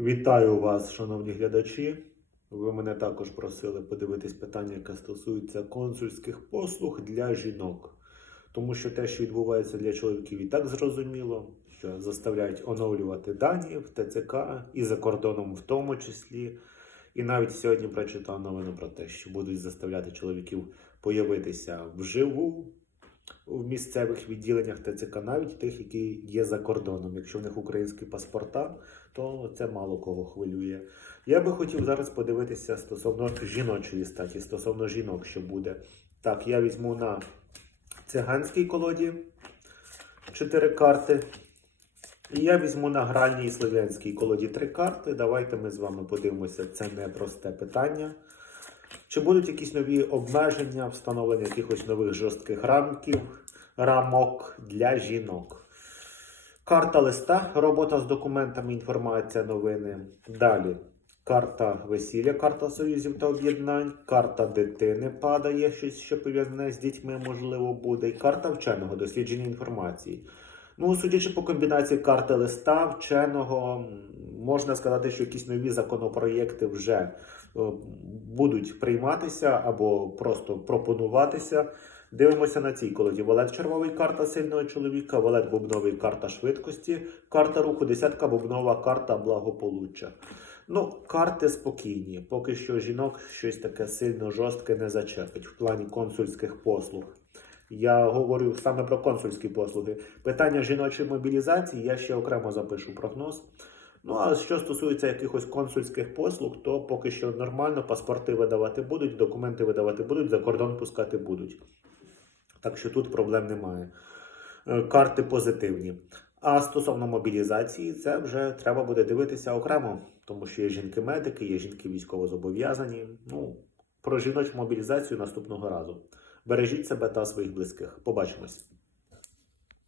Вітаю вас, шановні глядачі. Ви мене також просили подивитись питання, яке стосується консульських послуг для жінок. Тому що те, що відбувається для чоловіків, і так зрозуміло, що заставляють оновлювати дані в ТЦК і за кордоном в тому числі. І навіть сьогодні прочитав новину про те, що будуть заставляти чоловіків появитися вживу в місцевих відділеннях ТЦК, навіть тих, які є за кордоном. Якщо в них українські паспорта, то це мало кого хвилює. Я би хотів зараз подивитися стосовно жіночої статі, стосовно жінок, що буде. Так, я візьму на циганській колоді 4 карти. І я візьму на гральній слов'янській колоді 3 карти. Давайте ми з вами подивимося. Це непросте питання. Чи будуть якісь нові обмеження, встановлення якихось нових жорстких рамків, рамок для жінок? Карта листа, робота з документами, інформація, новини. Далі. Карта весілля, карта союзів та об'єднань, карта дитини падає, щось, що пов'язане з дітьми, можливо, буде. І карта вченого дослідження інформації. Ну, судячи по комбінації карти листа, вченого, можна сказати, що якісь нові законопроєкти вже е, будуть прийматися або просто пропонуватися. Дивимося на цій колоді. Валет червовий карта сильного чоловіка, валет бубновий карта швидкості, карта руху, десятка бубнова карта благополуччя. Ну, карти спокійні. Поки що жінок щось таке сильно жорстке не зачепить в плані консульських послуг. Я говорю саме про консульські послуги. Питання жіночої мобілізації я ще окремо запишу прогноз. Ну а що стосується якихось консульських послуг, то поки що нормально паспорти видавати будуть, документи видавати будуть, за кордон пускати будуть. Так що тут проблем немає. Е, Карти позитивні. А стосовно мобілізації, це вже треба буде дивитися окремо, тому що є жінки-медики, є жінки військовозобов'язані. Ну, про жіночу мобілізацію наступного разу. Бережіть себе та своїх близьких. Побачимось.